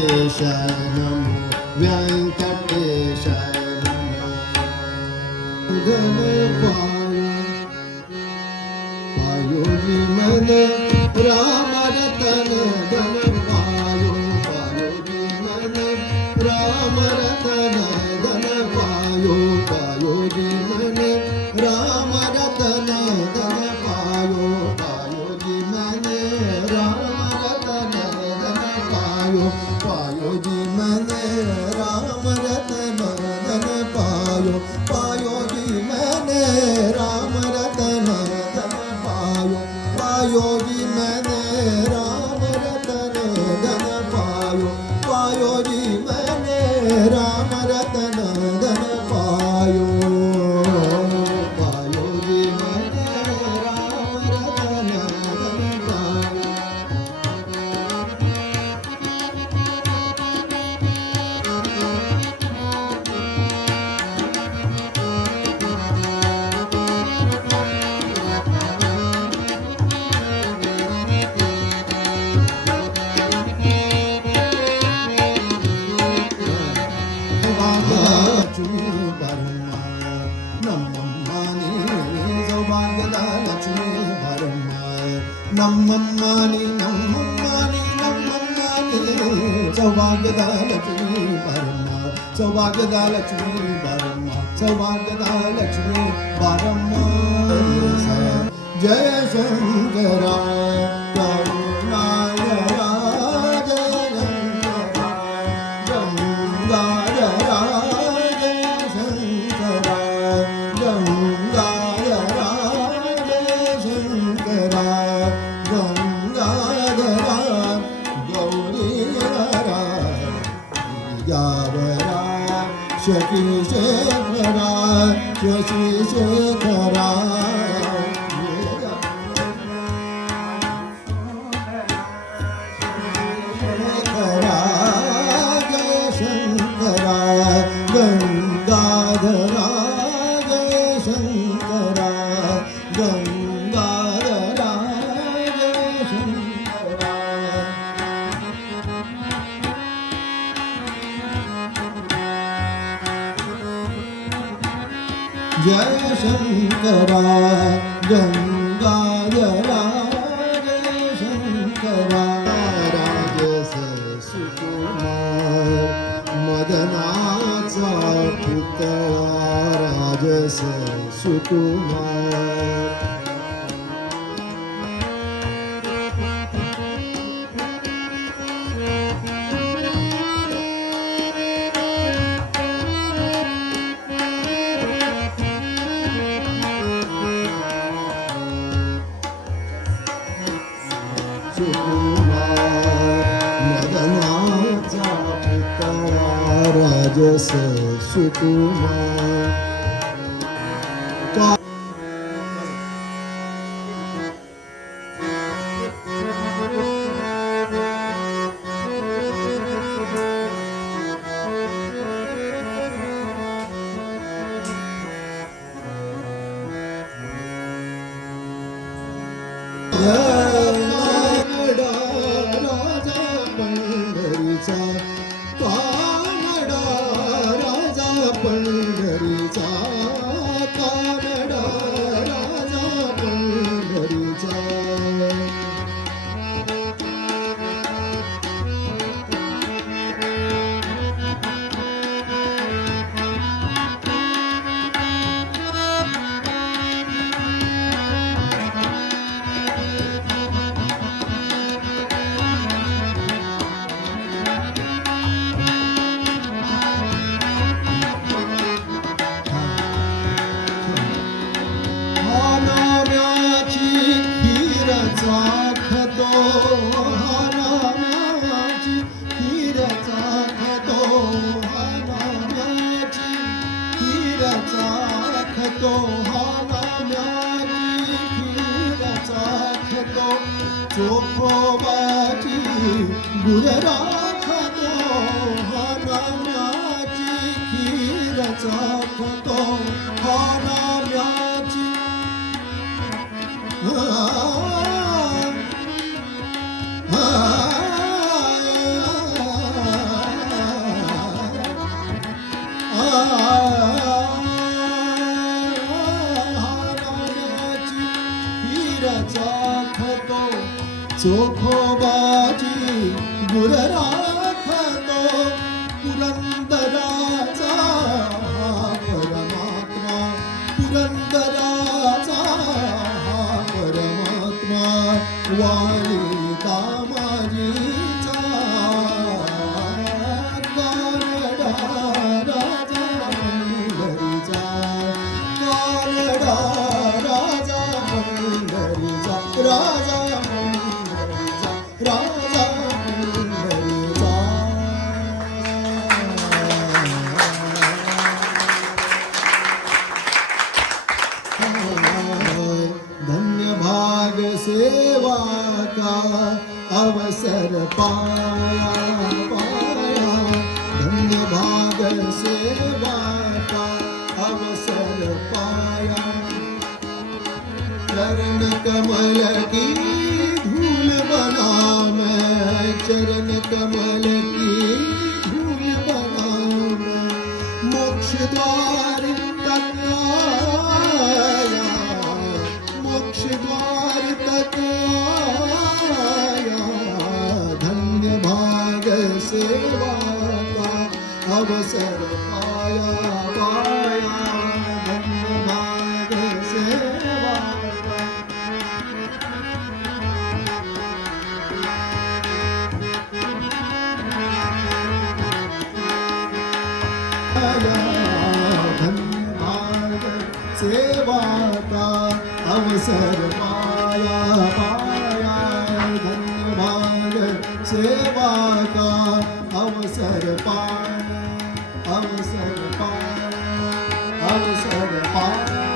नमो व्यंकटेश नमो धन पायो विमल राम रतन धन पायो विमल राम रतन धन पायो विमल राम रतन धन पायो विमल राम रतन धन पायो विमल राम रतन धन पायो विमल राम रतन धन पायो विमल राम रतन धन पायो विमल राम रतन धन पायो विमल राम रतन धन पायो लक्ष्मी भरमा नम्मम्मानी सौभाग्यदा लक्ष्मी भरमा नम्मम्मानी सौभाग्यदा लक्ष्मी भरमा सौभाग्यदा लक्ष्मी भरमा सौभाग्यदा लक्ष्मी भरमा जय शंकरा शशि शेखरा शशि शेखरा जय शंकरा गंगाधरा जय शंकरा गंगाधरा जय शंकरा जय शंकरा गंगाधरा जय शंकरा राजस सुकुमार मदनाचा पुतळा राजस सुकुमार मदनाचा पुतळा राजस सुकुमार राजा पंढरीचा कानडा राजा पंढरीचा कानडा राजा पंढरीचा चोखोबाची गुर राखतो हा नाम्याची खीर चाखतो हा नाम्याची चोखोबाची गुर राखतो पुरंदराचा हा परमात्मा पुरंदराचा हा परमात्मा वाली दामाजीचा कानडा राजा मंगरीचा कानडा राजा मंगरीचा राजा राजा मंगरीचा धन्य भाग सेवा का अवसर पाया पाया धन्य भाग सेवा का अवसर पाया चरण कमल की धूल बना मैं चरण कमल की धूल बना मैं मोक्ष द्वार तक आया मोक्ष द्वार तक आया धन्य भाग सेवा का अवसर पाया पाया धन्य भाग सेवा का धन्य भाग सेवा का अवसर पाया पाया धन्य भाग सेवा का अवसर पाया अवसर पाया